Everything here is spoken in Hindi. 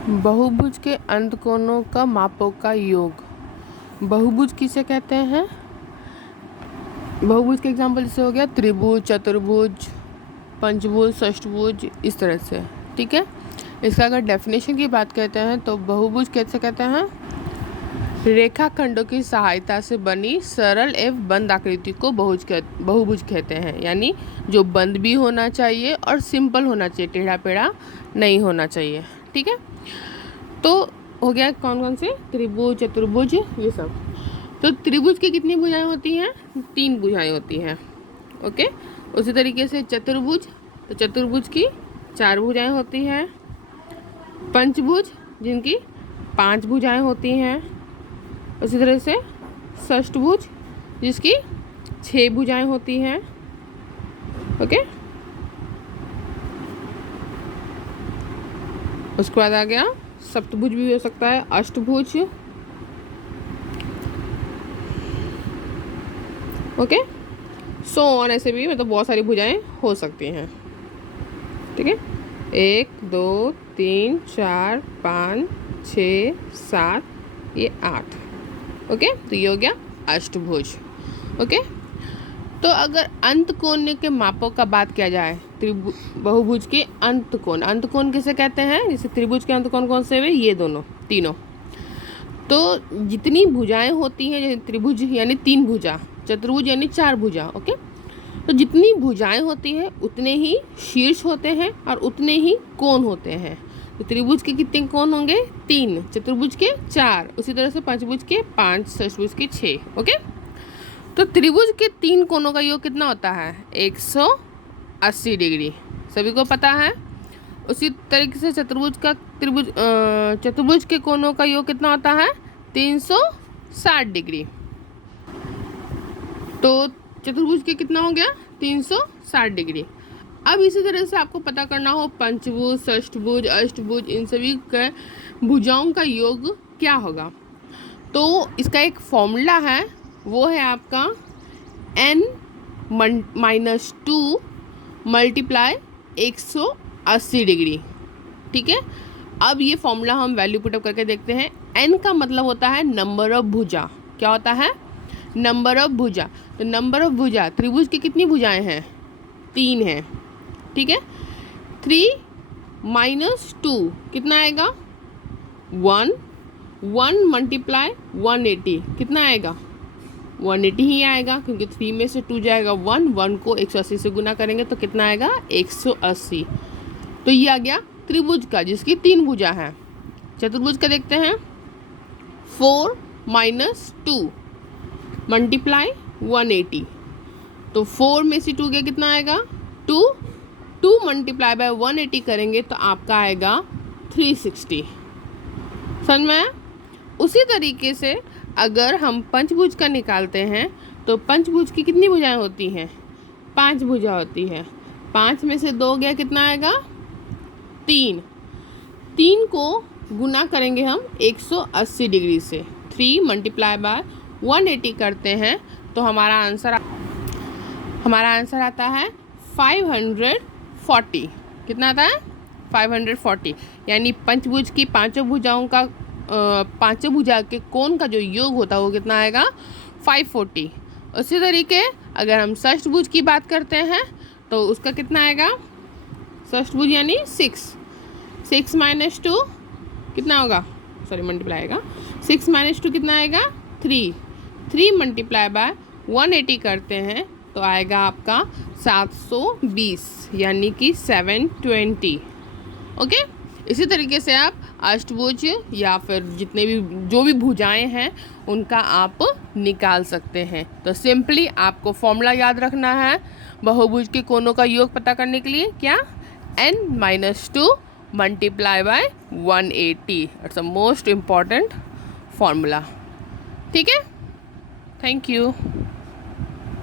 बहुभुज के अंत कोणों का मापों का योग। बहुभुज किसे कहते हैं? बहुभुज के एग्जाम्पल जैसे हो गया त्रिभुज, चतुर्भुज, पंचभुज, षष्ठभुज, इस तरह से। ठीक है, इसका अगर डेफिनेशन की बात करते हैं तो बहुभुज कैसे कहते हैं? रेखाखंडों की सहायता से बनी सरल एवं बंद आकृति को बहुभुज कहते हैं। यानी जो बंद भी होना चाहिए और सिंपल होना चाहिए, टेढ़ा पेढ़ा नहीं होना चाहिए। ठीक है, तो हो गया कौन कौन से? त्रिभुज, चतुर्भुज, ये सब। तो त्रिभुज की कितनी भुजाएं होती हैं? 3 भुजाएं होती हैं। ओके, उसी तरीके से चतुर्भुज, तो चतुर्भुज की 4 भुजाएं होती हैं। पंचभुज जिनकी 5 भुजाएं होती हैं। उसी तरह से षष्ठभुज जिसकी 6 भुजाएं होती हैं। ओके, उसके बाद आ गया सप्तभुज भी हो सकता है, अष्टभुज। ओके, सो ऑन, ऐसे भी मतलब बहुत सारी भुजाएं हो सकती हैं। ठीक है, 1 2 3 4 5 6 7, ये 8। ओके, तो ये हो गया अष्टभुज। ओके, तो अगर अंत कोण के मापों का बात किया जाए, बहुभुज के अंत कोण किसे कहते हैं? जैसे त्रिभुज के अंत कोण कौन से हुए? ये दोनों, तीनों। तो जितनी भुजाएं होती हैं, जैसे त्रिभुज यानी 3 भुजा, चतुर्भुज यानी 4 भुजा। ओके, तो जितनी भुजाएं होती हैं उतने ही शीर्ष होते हैं और उतने ही कोण होते हैं। तो त्रिभुज के कितने कोण होंगे? 3, चतुर्भुज के 4, उसी तरह से पंचभुज के 5, षष्ठभुज के 6। ओके, तो त्रिभुज के 3 कोणों का योग कितना होता है? 180 डिग्री, सभी को पता है। उसी तरीके से चतुर्भुज के कोणों का योग कितना होता है? 360 डिग्री। तो चतुर्भुज के कितना हो गया? 360 डिग्री। अब इसी तरह से आपको पता करना हो पंचभुज, षष्ठभुज, अष्टभुज, इन सभी के भुजाओं का योग क्या होगा। तो इसका एक फॉर्मूला है, वो है आपका n-2 मल्टीप्लाई 180 डिग्री। ठीक है, अब ये फॉर्मूला हम वैल्यू पुटअप करके देखते हैं। n का मतलब होता है नंबर ऑफ भुजा। क्या होता है? नंबर ऑफ भुजा। तो नंबर ऑफ भुजा, त्रिभुज की कितनी भुजाएं हैं? 3 हैं। ठीक है, 3 - 2 कितना आएगा? 1 मल्टीप्लाई 180 कितना आएगा? 180 ही आएगा, क्योंकि 3 में से 2 जाएगा 1 को 180 से गुना करेंगे तो कितना आएगा? 180। तो ये आ गया त्रिभुज का, जिसकी 3 भुजा है। चतुर्भुज का देखते हैं, 4 - 2 मल्टीप्लाई 180। तो 4 में से 2 गया, कितना आएगा? 2 मल्टीप्लाई बाय 180 करेंगे तो आपका आएगा 360। समझ में आया? उसी तरीके से अगर हम पंचभुज का निकालते हैं तो पंचभुज की कितनी भुजाएं होती हैं? 5 भुजा होती है। 5 में से 2 गया, कितना आएगा? 3 को गुना करेंगे हम 180 डिग्री से। 3 मल्टीप्लाई बाय 180 करते हैं तो हमारा आंसर आता है 540। कितना आता है? 540। यानी पंचभुज की पांचों भुजा के कोण का जो योग होता है वो कितना आएगा? 540। उसी तरीके अगर हम षष्ठभुज की बात करते हैं तो उसका कितना आएगा? षष्ठभुज यानी 6 - 2 कितना होगा? सॉरी, मल्टीप्लाई आएगा। 6 - 2 कितना आएगा? 3 मल्टीप्लाई बाय 180 करते हैं तो आएगा आपका 720, यानी कि 720। ओके, इसी तरीके से आप अष्टभुज या फिर जो भी भुजाएं हैं उनका आप निकाल सकते हैं। तो सिंपली आपको फॉर्मूला याद रखना है बहुभुज के कोणों का योग पता करने के लिए। क्या? n-2 multiply by 180। It's a most important formula. ठीक है, थैंक यू।